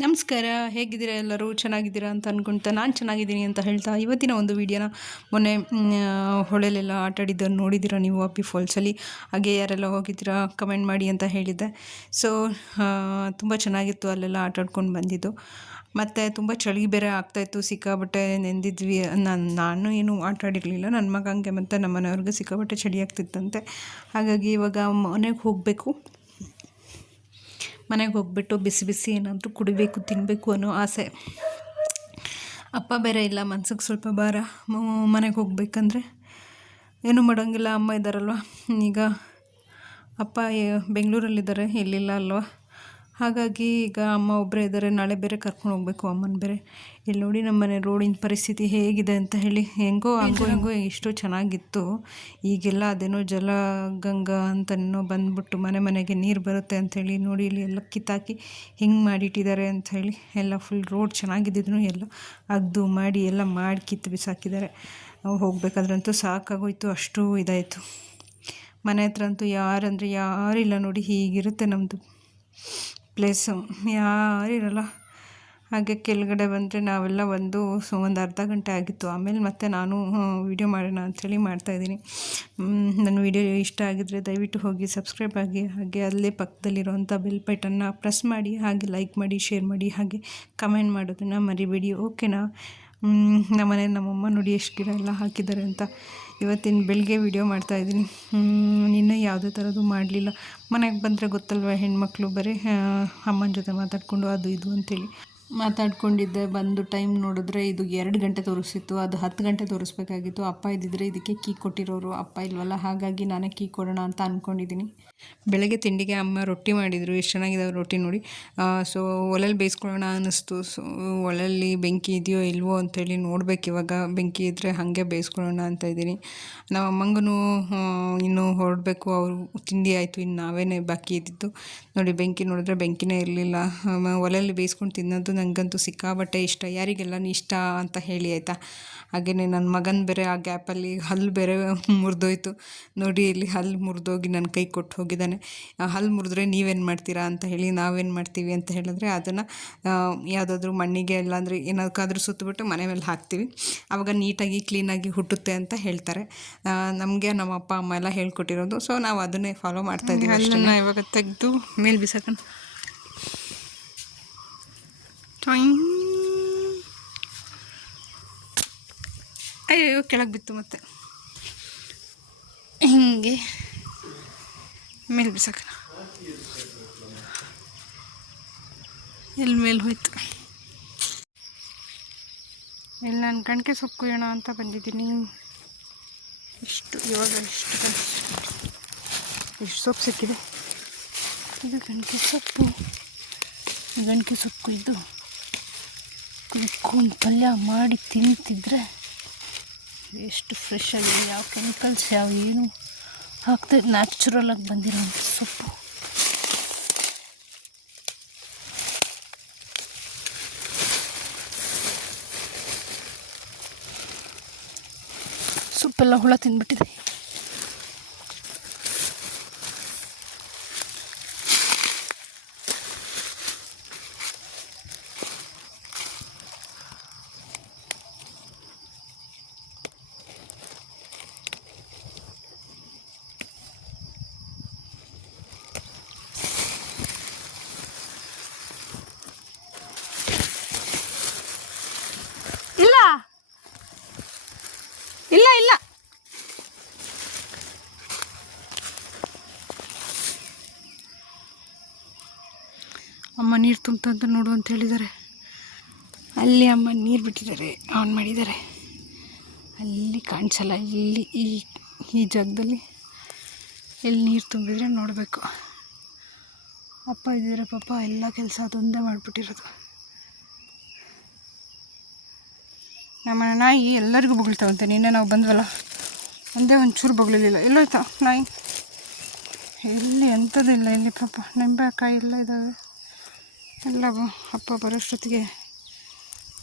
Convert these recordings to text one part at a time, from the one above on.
ನಮಸ್ಕಾರ, ಹೇಗಿದ್ದೀರಾ ಎಲ್ಲರೂ? ಚೆನ್ನಾಗಿದ್ದೀರಾ ಅಂತ ಅಂದ್ಕೊಳ್ತಾ ನಾನು ಚೆನ್ನಾಗಿದ್ದೀನಿ ಅಂತ ಹೇಳ್ತಾ ಇವತ್ತಿನ ಒಂದು ವೀಡಿಯೋನ ಮೊನ್ನೆ ಹೊಳೆಲೆಲ್ಲ ಆಟ ಆಡಿದ್ದನ್ನು ನೋಡಿದ್ದೀರಾ ನೀವು ಅಪ್ಪಿ ಫಾಲ್ಸಲ್ಲಿ ಹಾಗೆ ಯಾರೆಲ್ಲ ಹೋಗಿದ್ದೀರಾ ಕಮೆಂಟ್ ಮಾಡಿ ಅಂತ ಹೇಳಿದ್ದೆ. ಸೊ ತುಂಬ ಚೆನ್ನಾಗಿತ್ತು ಅಲ್ಲೆಲ್ಲ ಆಟ ಆಡ್ಕೊಂಡು ಬಂದಿದ್ದು. ಮತ್ತು ತುಂಬ ಚಳಿ ಬೇರೆ ಆಗ್ತಾಯಿತ್ತು ಸಿಕ್ಕಾಬಟ್ಟೆ ನೆಂದಿದ್ವಿ. ನಾನು ನಾನು ಏನು ಆಟಾಡಿರಲಿಲ್ಲ ನನ್ನ ಮಗಂಗೆ ಮತ್ತು ನಮ್ಮ ಮನೆಯವ್ರಿಗೆ ಸಿಕ್ಕಾಬಟ್ಟೆ ಚಳಿ ಆಗ್ತಿತ್ತಂತೆ. ಹಾಗಾಗಿ ಇವಾಗ ಮನೆಗೆ ಹೋಗಬೇಕು. ಮನೆಗೆ ಹೋಗ್ಬಿಟ್ಟು ಬಿಸಿ ಬಿಸಿ ಏನಾದರೂ ಕುಡಿಬೇಕು ತಿನ್ನಬೇಕು ಅನ್ನೋ ಆಸೆ. ಅಪ್ಪ ಬೇರೆ ಇಲ್ಲ, ಮನ್ಸಿಗೆ ಸ್ವಲ್ಪ ಭಾರ. ಮನೆಗೆ ಹೋಗ್ಬೇಕಂದ್ರೆ ಏನೂ ಮಾಡೋಂಗಿಲ್ಲ, ಅಮ್ಮ ಇದ್ದಾರಲ್ವ? ಈಗ ಅಪ್ಪ ಬೆಂಗಳೂರಲ್ಲಿದ್ದಾರೆ ಇಲ್ಲಿಲ್ಲ ಅಲ್ವಾ? ಹಾಗಾಗಿ ಈಗ ಅಮ್ಮ ಒಬ್ಬರೇ ಇದ್ದಾರೆ, ನಾಳೆ ಬೇರೆ ಕರ್ಕೊಂಡು ಹೋಗ್ಬೇಕು ಅಮ್ಮನ ಬೇರೆ. ಇಲ್ಲಿ ನೋಡಿ ನಮ್ಮ ಮನೆ ರೋಡಿನ ಪರಿಸ್ಥಿತಿ ಹೇಗಿದೆ ಅಂತ ಹೇಳಿ. ಹೆಂಗೋ ಹಂಗೋ ಹೆಂಗೋ ಇಷ್ಟು ಚೆನ್ನಾಗಿತ್ತು. ಈಗೆಲ್ಲ ಅದೇನೋ ಜಲಗಂಗಾ ಅಂತನೋ ಬಂದ್ಬಿಟ್ಟು ಮನೆ ಮನೆಗೆ ನೀರು ಬರುತ್ತೆ ಅಂಥೇಳಿ ನೋಡಿ ಇಲ್ಲಿ ಎಲ್ಲ ಕಿತ್ತಾಕಿ ಹೆಂಗೆ ಮಾಡಿಟ್ಟಿದ್ದಾರೆ ಅಂತ ಹೇಳಿ. ಎಲ್ಲ ಫುಲ್ ರೋಡ್ ಚೆನ್ನಾಗಿದ್ದಿದ್ರು ಎಲ್ಲ ಅಗ್ದು ಮಾಡಿ ಎಲ್ಲ ಮಾಡಿ ಕಿತ್ತು ಬಿಸಾಕಿದ್ದಾರೆ. ನಾವು ಹೋಗ್ಬೇಕಾದ್ರಂತೂ ಸಾಕಾಗೋಯ್ತು, ಅಷ್ಟು ಇದಾಯಿತು. ಮನೆ ಹತ್ರ ಅಂತೂ ಯಾರಂದರೆ ಯಾರಿಲ್ಲ ನೋಡಿ, ಹೀಗಿರುತ್ತೆ ನಮ್ಮದು ಪ್ಲೇಸು. ಯಾರಿರಲ್ಲ. ಹಾಗೆ ಕೆಳಗಡೆ ಬಂದರೆ ನಾವೆಲ್ಲ ಒಂದು ಸೊ ಒಂದು ಅರ್ಧ ಗಂಟೆ ಆಗಿತ್ತು. ಆಮೇಲೆ ಮತ್ತೆ ನಾನು ವೀಡಿಯೋ ಮಾಡೋಣ ಅಂಥೇಳಿ ಮಾಡ್ತಾಯಿದ್ದೀನಿ ನನ್ನ ವೀಡಿಯೋ ಇಷ್ಟ ಆಗಿದರೆ ದಯವಿಟ್ಟು ಹೋಗಿ ಸಬ್ಸ್ಕ್ರೈಬ್ ಆಗಿ, ಹಾಗೆ ಅಲ್ಲೇ ಪಕ್ಕದಲ್ಲಿರುವಂಥ ಬೆಲ್ ಬಟನ್ನ ಪ್ರೆಸ್ ಮಾಡಿ, ಹಾಗೆ ಲೈಕ್ ಮಾಡಿ ಶೇರ್ ಮಾಡಿ, ಹಾಗೆ ಕಮೆಂಟ್ ಮಾಡೋದನ್ನು ಮರಿಬೇಡಿ. ಓಕೆನಾ ನಮ್ಮನೆ ನಮ್ಮಮ್ಮ ನೋಡಿ ಎಷ್ಟು ಗಿಡ ಎಲ್ಲ ಹಾಕಿದ್ದಾರೆ ಅಂತ. ಇವತ್ತಿನ ಬೆಳಿಗ್ಗೆ ವಿಡಿಯೋ ಮಾಡ್ತಾಯಿದ್ದೀನಿ ಇನ್ನೂ ಯಾವುದೇ ಥರದ್ದು ಮಾಡಲಿಲ್ಲ. ಮನೆಗೆ ಬಂದರೆ ಗೊತ್ತಲ್ವ ಹೆಣ್ಮಕ್ಳು ಬರೀ ಅಮ್ಮನ ಜೊತೆ ಮಾತಾಡಿಕೊಂಡು ಅದು ಇದು ಅಂತೇಳಿ. ಮಾತಾಡ್ಕೊಂಡಿದ್ದೆ, ಬಂದು ಟೈಮ್ ನೋಡಿದ್ರೆ ಇದು ಎರಡು ಗಂಟೆ ತೋರಿಸಿತ್ತು ಅದು ಹತ್ತು ಗಂಟೆ ತೋರಿಸ್ಬೇಕಾಗಿತ್ತು. ಅಪ್ಪ ಇದ್ದಿದ್ರೆ ಇದಕ್ಕೆ ಕೀ ಕೊಟ್ಟಿರೋರು, ಅಪ್ಪ ಇಲ್ವಲ್ಲ, ಹಾಗಾಗಿ ನಾನೇ ಕೀ ಕೊಡೋಣ ಅಂತ ಅಂದ್ಕೊಂಡಿದ್ದೀನಿ ಬೆಳಗ್ಗೆ ತಿಂಡಿಗೆ ಅಮ್ಮ ರೊಟ್ಟಿ ಮಾಡಿದರು, ಎಷ್ಟು ಚೆನ್ನಾಗಿದೆ ರೊಟ್ಟಿ ನೋಡಿ. ಸೊ ಒಲೆಯಲ್ಲಿ ಬೇಯಿಸ್ಕೊಳ್ಳೋಣ ಅನ್ನಿಸ್ತು. ಸೊ ಒಲೆಯಲ್ಲಿ ಬೆಂಕಿ ಇದೆಯೋ ಇಲ್ವೋ ಅಂತೇಳಿ ನೋಡ್ಬೇಕು ಇವಾಗ. ಬೆಂಕಿ ಇದ್ದರೆ ಹಾಗೆ ಬೇಯಿಸ್ಕೊಳ್ಳೋಣ ಅಂತ ಇದ್ದೀನಿ. ನಾವು ಅಮ್ಮಂಗೂ ಇನ್ನೂ ಹೊರಡಬೇಕು. ಅವರು ತಿಂಡಿ ಆಯಿತು, ಇನ್ನು ನಾವೇನೇ ಬಾಕಿ ಇದ್ದಿದ್ದು. ನೋಡಿ, ಬೆಂಕಿ ನೋಡಿದ್ರೆ ಬೆಂಕಿನೇ ಇರಲಿಲ್ಲ. ಒಲೆಯಲ್ಲಿ ಬೇಯಿಸ್ಕೊಂಡು ತಿನ್ನೋದು ನನಗಂತೂ ಸಿಕ್ಕಾಬಟ್ಟೆ ಇಷ್ಟ. ಯಾರಿಗೆಲ್ಲ ಇಷ್ಟ ಅಂತ ಹೇಳಿ ಆಯಿತಾ? ಹಾಗೆಯೇ ನನ್ನ ಮಗನ ಬೇರೆ ಆ ಗ್ಯಾಪಲ್ಲಿ ಹಲ್ಲು ಬೇರೆ ಮುರಿದೋಯ್ತು. ನೋಡಿ ಇಲ್ಲಿ ಹಲ್ಲು ಮುರಿದೋಗಿ ನನ್ನ ಕೈ ಕೊಟ್ಟು ಹೋಗಿದ್ದಾನೆ. ಹಲ್ಲು ಮುರಿದ್ರೆ ನೀವೇನು ಮಾಡ್ತೀರಾ ಅಂತ ಹೇಳಿ ನಾವೇನು ಮಾಡ್ತೀವಿ ಅಂತ ಹೇಳಿದ್ರೆ ಅದನ್ನು ಯಾವುದಾದ್ರೂ ಮಣ್ಣಿಗೆ ಇಲ್ಲಾಂದರೆ ಏನಕ್ಕಾದರೂ ಸುತ್ತಬಿಟ್ಟು ಮನೆ ಮೇಲೆ ಹಾಕ್ತೀವಿ. ಆವಾಗ ನೀಟಾಗಿ ಕ್ಲೀನಾಗಿ ಹುಟ್ಟುತ್ತೆ ಅಂತ ಹೇಳ್ತಾರೆ. ನಮಗೆ ನಮ್ಮ ಅಪ್ಪ ಅಮ್ಮ ಎಲ್ಲ ಹೇಳ್ಕೊಟ್ಟಿರೋದು. ಸೊ ನಾವು ಅದನ್ನೇ ಫಾಲೋ ಮಾಡ್ತಾ ಇದ್ದೀವಿ ಇವಾಗ ತೆಗೆದು ಮೇಲೆ ಬಿಸಾಕೊಂಡು ಅಯ್ಯೋ ಕೆಳಗೆ ಬಿತ್ತು ಮತ್ತೆ. ಹಿಂಗೆ. ಮೇಲೆ ಬಿಸಾಕ ಎಲ್ಲಿ ಮೇಲೆ ಹೋಯ್ತು? ಎಲ್ಲಿ ನಾನು ಕಣ್ಕೆ ಸೊಪ್ಪು ಕುಯ್ಯೋಣ ಅಂತ ಬಂದಿದ್ದೀನಿ. ಇಷ್ಟು, ಇವಾಗ ಇಷ್ಟು ಇಷ್ಟು ಸೊಪ್ಪು ಸಿಕ್ಕಿದೆ. ಇದು ಗಣಕೆ ಸೊಪ್ಪು. ಗಣಕೆ ಸೊಪ್ಪು ಕುಯ್ದು ಕುಯ್ಕೊಂಡು ಪಲ್ಯ ಮಾಡಿ ತಿಂತಿದ್ರೆ ಎಷ್ಟು ಫ್ರೆಶ್ ಆಗಿದೆ, ಯಾವ ಕೆಮಿಕಲ್ಸ್ ಯಾವ ಏನು ಹಾಕ್ತಾ ನ್ಯಾಚುರಲ್ ಆಗಿ ಬಂದಿರೋಂಥ ಸೊಪ್ಪು. ಸೊಪ್ಪೆಲ್ಲ ಹುಳ ತಿಂದ್ಬಿಟ್ಟಿದೆ ಇಲ್ಲ ಇಲ್ಲ ಇಲ್ಲ ಅಮ್ಮ ನೀರು ತುಂಬ್ತಂತ ನೋಡು ಅಂತ ಹೇಳಿದ್ದಾರೆ. ಅಲ್ಲಿ ಅಮ್ಮ ನೀರು ಬಿಟ್ಟಿದ್ದಾರೆ, ಆನ್ ಮಾಡಿದ್ದಾರೆ. ಅಲ್ಲಿ ಕಾಣಿಸಲ್ಲ, ಇಲ್ಲಿ ಈ ಈ ಜಾಗದಲ್ಲಿ ಎಲ್ಲಿ ನೀರು ತುಂಬಿದರೆ ನೋಡಬೇಕು. ಅಪ್ಪ ಇದ್ದಿದ್ರೆ ಪಾಪ, ಎಲ್ಲ ಕೆಲಸ ಅದೊಂದೇ ಮಾಡಿಬಿಟ್ಟಿರೋದು. ನಮ್ಮ ನಾಯಿ ಎಲ್ಲರಿಗೂ ಬೊಗಳ್ತಾವಂತೆ, ನಿನ್ನೆ ನಾವು ಬಂದ್ವಲ್ಲ, ಒಂದೇ ಒಂಚೂರು ಬೊಗಳಿಲ್ಲ ಎಲ್ಲೋಯ್ತಾ ನಾಯಿ? ಎಲ್ಲಿ, ಎಂಥದ್ದಿಲ್ಲ ಇಲ್ಲಿ ಪಾಪ. ನಿಂಬೆಕಾಯಿ ಎಲ್ಲ ಇದ್ದಾವೆ ಎಲ್ಲ ಬ- ಅಪ್ಪ ಬರೋಷ್ಟೊತ್ತಿಗೆ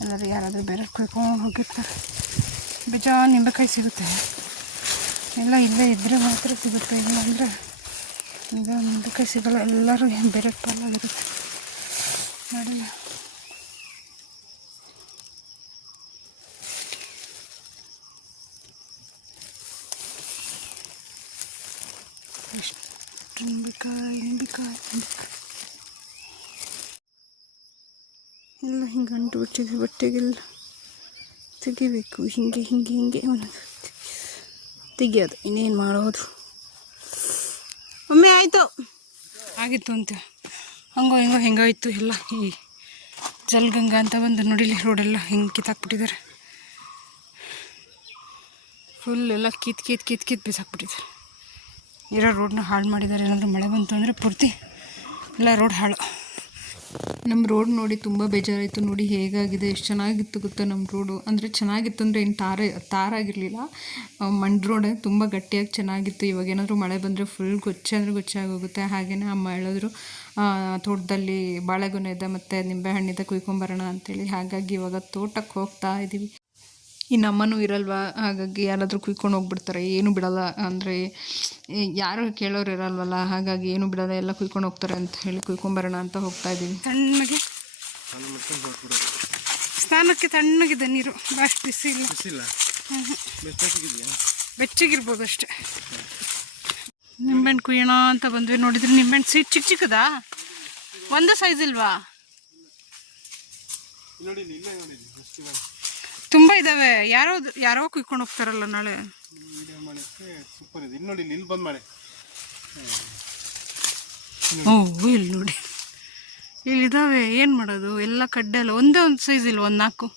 ಎಲ್ಲರೂ ಯಾರಾದರೂ ಬೇರೆ ಕುಯ್ಕೊಂಡು ಹೋಗಿರ್ತಾರೆ. ಬೀಜ ನಿಂಬೆಕಾಯಿ ಸಿಗುತ್ತೆ. ಎಲ್ಲ ಇಲ್ಲೇ ಇದ್ದರೆ ಮಾತ್ರ ಸಿಗುತ್ತೆ. ಇಲ್ಲ ಅಂದರೆ ಈಗ ನಿಂಬೆಕಾಯಿ ಸಿಗಲ್ಲ. ಎಲ್ಲರೂ ಬೇರೆ ಪಾಲಾಗಿರುತ್ತೆ ನೋಡಿಲ್ಲ ಎಷ್ಟು ನಿಂಬೆಕಾಯಿ ನಿಂಬೆಕಾಯಿ ನಿಂಬೆಕಾಯಿ. ಎಲ್ಲ ಹಿಂಗೆ ಅಂಟು ಬಿಟ್ಟಿದೆ ಬಟ್ಟೆಗೆಲ್ಲ ತೆಗಿಬೇಕು. ಹಿಂಗೆ ಹಿಂಗೆ ಹಿಂಗೆ ಒಂದೊಂದು ತೆಗಿಯೋದು, ಇನ್ನೇನು ಮಾಡೋದು? ಒಮ್ಮೆ ಆಯಿತು. ಆಗಿತ್ತು ಅಂತ. ಹಂಗೋ, ಹಿಂಗೋ, ಹೆಂಗಾಯ್ತು ಎಲ್ಲ ಈ ಜಲ್ಗಂಗಾ ಅಂತ ಬಂದು ನೋಡಿಲಿ ರೋಡೆಲ್ಲ ಹಿಂಗೆ ಕಿತ್ತಾಕ್ಬಿಟ್ಟಿದ್ದಾರೆ. ಫುಲ್ ಎಲ್ಲ ಕಿತ್ ಕಿತ್ ಕಿತ್ ಕಿತ್ ಬಿಸಾಕ್ಬಿಟ್ಟಿದ್ದಾರೆ. ಇರೋ ರೋಡ್ನ ಹಾಳು ಮಾಡಿದ್ದಾರೆ. ಏನಾದರೂ ಮಳೆ ಬಂತು ಅಂದರೆ ಪೂರ್ತಿ ಎಲ್ಲ ರೋಡ್ ಹಾಳು. ನಮ್ಮ ರೋಡ್ ನೋಡಿ ತುಂಬ ಬೇಜಾರಾಯಿತು. ನೋಡಿ ಹೇಗಾಗಿದೆ, ಎಷ್ಟು ಚೆನ್ನಾಗಿತ್ತು ಗೊತ್ತಾ ನಮ್ಮ ರೋಡು. ಅಂದರೆ ಚೆನ್ನಾಗಿತ್ತು ಅಂದರೆ ಏನು ತಾರ, ತಾರಾಗಿರಲಿಲ್ಲ. ಮಣ್ಣು ರೋಡೇ ತುಂಬ ಗಟ್ಟಿಯಾಗಿ ಚೆನ್ನಾಗಿತ್ತು. ಇವಾಗ ಏನಾದರೂ ಮಳೆ ಬಂದರೆ ಫುಲ್ ಗೊಚ್ಚೆ ಅಂದರೆ ಗೊಚ್ಚೆ ಆಗೋಗುತ್ತೆ. ಹಾಗೆಯೇ ಅಮ್ಮ ಹೇಳಿದ್ರು ತೋಟದಲ್ಲಿ ಬಾಳೆಗೊನೆ ಇದೆ, ಮತ್ತು ನಿಂಬೆಹಣ್ಣಿದೆ ಕುಯ್ಕೊಂಬರೋಣ ಅಂತೇಳಿ. ಹಾಗಾಗಿ ಇವಾಗ ತೋಟಕ್ಕೆ ಹೋಗ್ತಾ ಇದ್ದೀವಿ ಇನ್ನು ಅಮ್ಮನೂ ಇರಲ್ವಾ? ಹಾಗಾಗಿ ಯಾರಾದರೂ ಕುಯ್ಕೊಂಡು ಹೋಗ್ಬಿಡ್ತಾರೆ. ಏನು ಬಿಡಲ್ಲ. ಅಂದರೆ ಯಾರು ಕೇಳೋರು ಇರಲ್ವಲ್ಲ. ಹಾಗಾಗಿ ಏನು ಬಿಡಲ್ಲ. ಎಲ್ಲ ಕುಯ್ಕೊಂಡು ಹೋಗ್ತಾರೆ ಅಂತ ಹೇಳಿ ಕುಯ್ಕೊಂಬರೋಣ ಅಂತ ಹೋಗ್ತಾ ಇದ್ದೀನಿ. ತಣ್ಣಗೆ. ಸ್ನಾನಕ್ಕೆ ತಣ್ಣಗಿದೆ ನೀರು. ಅಷ್ಟು ಬಿಸಿ ಇಲ್ಲ. ಬಿಸಿಲ್ಲ ಬೆಚ್ಚಗಿರ್ಬೋದು ಅಷ್ಟೇ. ನಿಂಬೆಹಣ್ಣು ಕುಯ್ಯೋಣ ಅಂತ ಬಂದ್ವಿ. ನೋಡಿದ್ರೆ ನಿಂಬೆಣ್ಣು ಸೀಟ್ ಚಿಕ್ಕ ಚಿಕ್ಕದಾ? ಒಂದು ಸೈಜ್ ಇಲ್ವಾ? ಇಲ್ಲಿ ಇಲ್ಲೇ ಇದಾವೆ. ತುಂಬ ಇದ್ದಾವೆ ಯಾರೋ ಯಾರೋ ಕುಯ್ಕೊಂಡು ಹೋಗ್ತಾರಲ್ಲ ನಾಳೆ. ವಿಡಿಯೋ ಮಾಡೋಕ್ಕೆ ಸೂಪರ್ ಇದೆ. ಇಲ್ಲಿ ನೋಡಿ ಇಲ್ಲಿ ಇಲ್ಲಿ ಬಂದ್ ಮಾಡಿ. ಓ ಇಲ್ಲಿ ನೋಡಿ ಇಲ್ಲಿದ್ದಾವೆ ಏನು ಮಾಡೋದು? ಎಲ್ಲ ಕಡ್ಡೆ ಅಲ್ಲ. ಒಂದೇ ಒಂದು ಸೈಜ್ ಇಲ್ಲ ಒಂದು ನಾಲ್ಕು?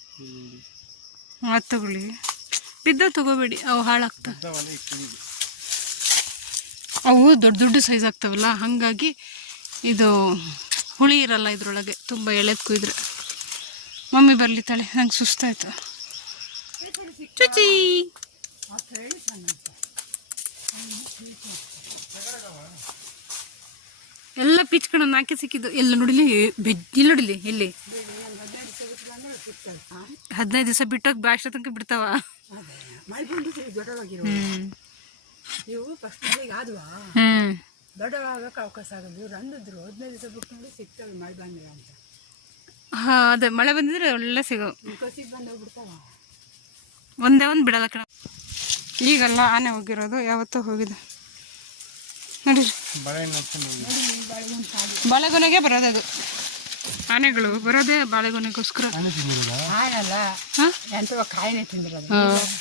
ಅದು ತಗೊಳ್ಳಿ. ಬಿದ್ದ ತಗೋಬೇಡಿ. ಅವು ಹಾಳಾಗ್ತವೆ ಅವು ದೊಡ್ಡ ದೊಡ್ಡ ಸೈಜ್ ಆಗ್ತಾವಲ್ಲ? ಹಾಗಾಗಿ ಇದು ಹುಳಿ ಇರಲ್ಲ ಇದ್ರೊಳಗೆ. ತುಂಬ ಎಳೆದು ಕುಯ್ದ್ರೆ. ಮಮ್ಮಿ ಬರ್ಲಿ ತಾಳೆ. ನಂಗೆ ಸುಸ್ತಾಯ್ತು. ಚುಚಿ ಎಲ್ಲ ಪಿಚ್ಕೊಂಡು ನಾಕೆ ಸಿಕ್ಕಿದ್ದು. ಎಲ್ಲ ನೋಡಿಲಿ ಬೆಜ್ಜಿ ನೋಡಿಲಿ ಇಲ್ಲಿ ಹದಿನೈದು ದಿವಸ ಬಿಟ್ಟೋಗಿ ಬ್ಯಾಷ್ಟ ತನಕ ಬಿಡ್ತಾವ. ಅವಕಾಶ ಆಗಲ್ಲ ಅಂದಿದ್ರು ಹದಿನೈದು ದಿವಸ ಮಳೆ ಅಂತ ಹಾ ಮಳೆ ಬಂದಿದ್ರೆ ಒಳ್ಳೆ ಸಿಗೋ. ಕಸಿಗೆ ಒಂದೇ ಒಂದು ಬಿಡಲ್ಲ ಕಣ. ಈಗಲ್ಲ ಆನೆ ಹೋಗಿರೋದು ಯಾವತ್ತೂ ಹೋಗಿದೆ. ನೋಡಿ. ಬಾಳೆಗೊನೆಗೆ ಬರೋದದು ಅದು. ಆನೆಗಳು ಬರೋದೇ ಬಾಳೆಗೊನೆಗೋಸ್ಕರ.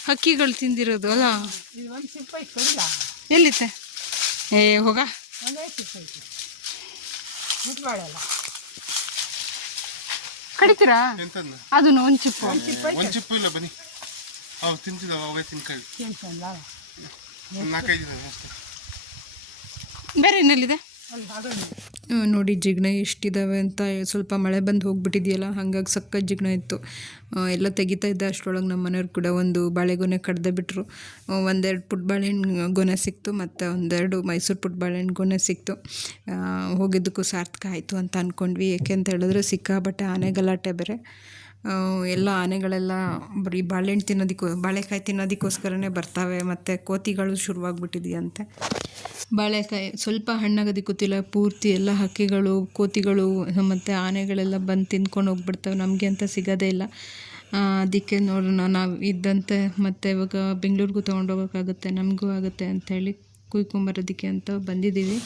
ಹಕ್ಕಿಗಳು ತಿಂದಿರೋದು ಅಲ್ಲ? ಎಲ್ಲಿತ್ತೆ? ಏ ಹೋಗ. ಕಡಿತೀರಾ? ಅದನ್ನು ಒಂದು ಚಿಪ್ಪು. ಒಂದು ಚಿಪ್ಪು ಇಲ್ಲ ಬನ್ನಿ. ಅವು ತಿಂತಿದ್ದಾವೆ ಅವೇ ತಿನ್ಕೊಳ್ಳಿ. ನಾಲ್ಕೈದು ದಿನ ಅಷ್ಟೇ. ಬೇರೆ ಇದೆ ನೋಡಿ ಜಿಗ್ಣ ಎಷ್ಟಿದ್ದಾವೆ ಅಂತ ಸ್ವಲ್ಪ ಮಳೆ ಬಂದು ಹೋಗ್ಬಿಟ್ಟಿದೆಯಲ್ಲ ಹಾಗಾಗಿ ಸಕ್ಕ ಜಿಗ್ಣ ಇತ್ತು. ಎಲ್ಲ ತೆಗಿತಾ ಇದ್ದೆ ಅಷ್ಟರೊಳಗೆ ನಮ್ಮ ಮನೆಯವ್ರು ಕೂಡ ಒಂದು ಬಾಳೆಗೊನೆ ಕಡ್ದೆ ಬಿಟ್ಟರು ಒಂದೆರಡು ಪುಟ್ ಬಾಳೆಹಣ್ಣು ಗೊನೆ ಸಿಕ್ತು ಮತ್ತು ಒಂದೆರಡು ಮೈಸೂರು ಪುಟ್ ಬಾಳೆಹಣ್ಣು ಗೊನೆ ಸಿಕ್ತು. ಹೋಗಿದ್ದಕ್ಕೂ ಸಾರ್ಥಕ ಆಯಿತು ಅಂತ ಅಂದ್ಕೊಂಡ್ವಿ ಯಾಕೆ ಅಂತ ಹೇಳಿದ್ರೆ ಸಿಕ್ಕಾಬಟ್ಟೆ ಆನೆ ಗಲಾಟೆ ಬೇರೆ. ಎಲ್ಲ ಆನೆಗಳೆಲ್ಲ ಬರೀ ಬಾಳೆಹಣ್ಣು ತಿನ್ನೋದಕ್ಕೋ, ಬಾಳೆಕಾಯಿ ತಿನ್ನೋದಕ್ಕೋಸ್ಕರನೇ ಬರ್ತಾವೆ, ಮತ್ತು ಕೋತಿಗಳು ಶುರುವಾಗ್ಬಿಟ್ಟಿದೆಯಂತೆ. ಬಾಳೆಕಾಯಿ, ಸ್ವಲ್ಪ ಹಣ್ಣಾಗೋದಕ್ಕೆ ಗೊತ್ತಿಲ್ಲ ಪೂರ್ತಿ ಎಲ್ಲ ಹಕ್ಕಿಗಳು, ಕೋತಿಗಳು, ಮತ್ತು ಆನೆಗಳೆಲ್ಲ ಬಂದು ತಿನ್ಕೊಂಡು ಹೋಗ್ಬಿಡ್ತವೆ, ನಮಗೆ ಅಂತ ಸಿಗೋದೇ ಇಲ್ಲ. ಅದಕ್ಕೆ ನೋಡೋಣ, ನಾವು ಇದ್ದಂತೆ ಮತ್ತು ಇವಾಗ ಬೆಂಗಳೂರಿಗೂ ತೊಗೊಂಡೋಗೋಕ್ಕಾಗುತ್ತೆ, ನಮಗೂ ಆಗುತ್ತೆ ಅಂಥೇಳಿ ಕುಯ್ಕೊಂಬರೋದಕ್ಕೆ ಅಂತ ಬಂದಿದ್ದೀವಿ.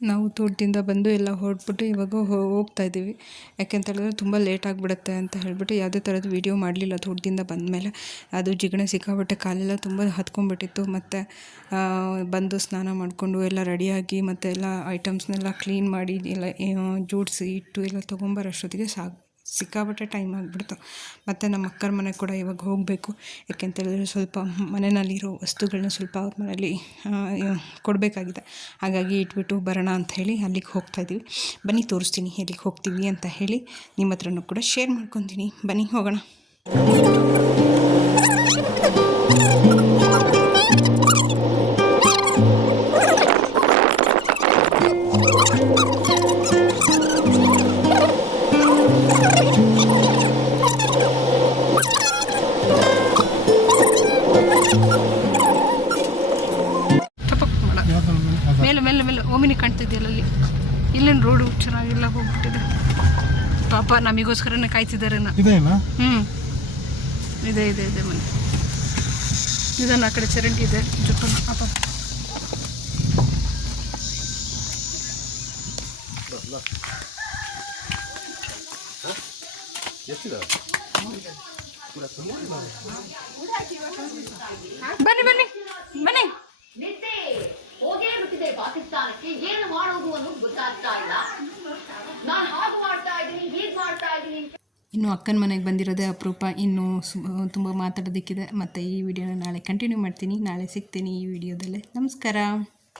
ನಾವು ತೋಟದಿಂದ ಬಂದು ಎಲ್ಲ ಹೊರಟ್ಬಿಟ್ಟು ಇವಾಗ ಹೋಗ್ತಾ ಇದ್ದೀವಿ. ಯಾಕೆಂತ ಹೇಳಿದ್ರೆ ತುಂಬ ಲೇಟ್ ಆಗಿಬಿಡುತ್ತೆ ಅಂತ ಹೇಳಿಬಿಟ್ಟು ಯಾವುದೇ ಥರದ ವೀಡಿಯೋ ಮಾಡಲಿಲ್ಲ ತೋಟದಿಂದ ಬಂದಮೇಲೆ. ಅದು ಜಿಗಣೆ ಸಿಕ್ಕಾಬಿಟ್ಟೆ ಕಾಲೆಲ್ಲ ತುಂಬ ಹತ್ಕೊಂಡ್ಬಿಟ್ಟಿತ್ತು. ಮತ್ತು ಬಂದು ಸ್ನಾನ ಮಾಡಿಕೊಂಡು ಎಲ್ಲ ರೆಡಿಯಾಗಿ ಮತ್ತು ಎಲ್ಲ ಐಟಮ್ಸ್ನೆಲ್ಲ ಕ್ಲೀನ್ ಮಾಡಿ ಎಲ್ಲ ಜೋಡಿಸಿ ಇಟ್ಟು ಎಲ್ಲ ತೊಗೊಂಬರೋಷ್ಟೊತ್ತಿಗೆ ಸಾಕು ಸಿಕ್ಕಾಪಟ್ಟೆ ಟೈಮ್ ಆಗಿಬಿಡ್ತು. ಮತ್ತು ನಮ್ಮ ಅಕ್ಕರ ಮನೆ ಕೂಡ ಇವಾಗ ಹೋಗಬೇಕು. ಯಾಕೆಂತೇಳಿದ್ರೆ ಸ್ವಲ್ಪ ಮನೆಯಲ್ಲಿರೋ ವಸ್ತುಗಳನ್ನ ಸ್ವಲ್ಪ ಅವ್ರ ಮನೇಲಿ ಕೊಡಬೇಕಾಗಿದೆ. ಹಾಗಾಗಿ ಇಟ್ಬಿಟ್ಟು ಬರೋಣ ಅಂತ ಹೇಳಿ ಅಲ್ಲಿಗೆ ಹೋಗ್ತಾ ಇದ್ದೀವಿ ಬನ್ನಿ, ತೋರಿಸ್ತೀನಿ ಎಲ್ಲಿಗೆ ಹೋಗ್ತೀವಿ ಅಂತ ಹೇಳಿ ನಿಮ್ಮ ಹತ್ರನೂ ಕೂಡ ಶೇರ್ ಮಾಡ್ಕೊತೀನಿ. ಬನ್ನಿ, ಹೋಗೋಣ. ಇಲ್ಲೇನು ರೋಡು ಚೆನ್ನಾಗಿಲ್ಲ ಹೋಗ್ಬಿಟ್ಟಿದೆ. ಪಾಪ ನಮಗೋಸ್ಕರನೇ ಕಾಯ್ತಿದ್ದಾರೆ ಹ್ಞೂ ಇದೆ ಇದೆ ಇದೆ ಮನೆ. ಇದನ್ನು ಆ ಕಡೆ ಚರಂಡಿ ಇದೆ. ಜೊತೆ ಪಾಪ. ಬನ್ನಿ ಬನ್ನಿ. ಬನ್ನಿ. ನಿದ್ದೆ. ಹೋಗೇ ಬಿಟ್ಟಿದೆ ಪಾಕಿಸ್ತಾನಕ್ಕೆ. ಏನು ಮಾಡೋದು ಅನ್ನೋದು ಗೊತ್ತಾಗ್ತಾ ಇಲ್ಲ. ನಾನು ಹಾಗೆ ಮಾಡ್ತಾ ಇದ್ದೀನಿ, ಹೀಗೆ ಮಾಡ್ತಾ ಇದ್ದೀನಿ. ಇನ್ನು ಅಕ್ಕನ ಮನೆಗೆ ಬಂದಿರೋದೇ ಅಪರೂಪ. ಇನ್ನೂ ತುಂಬ ಮಾತಾಡೋದಕ್ಕಿದೆ. ಮತ್ತು ಈ ವಿಡಿಯೋನ ನಾಳೆ ಕಂಟಿನ್ಯೂ ಮಾಡ್ತೀನಿ. ನಾಳೆ ಸಿಗ್ತೀನಿ ಈ ವಿಡಿಯೋದಲ್ಲೇ. ನಮಸ್ಕಾರ.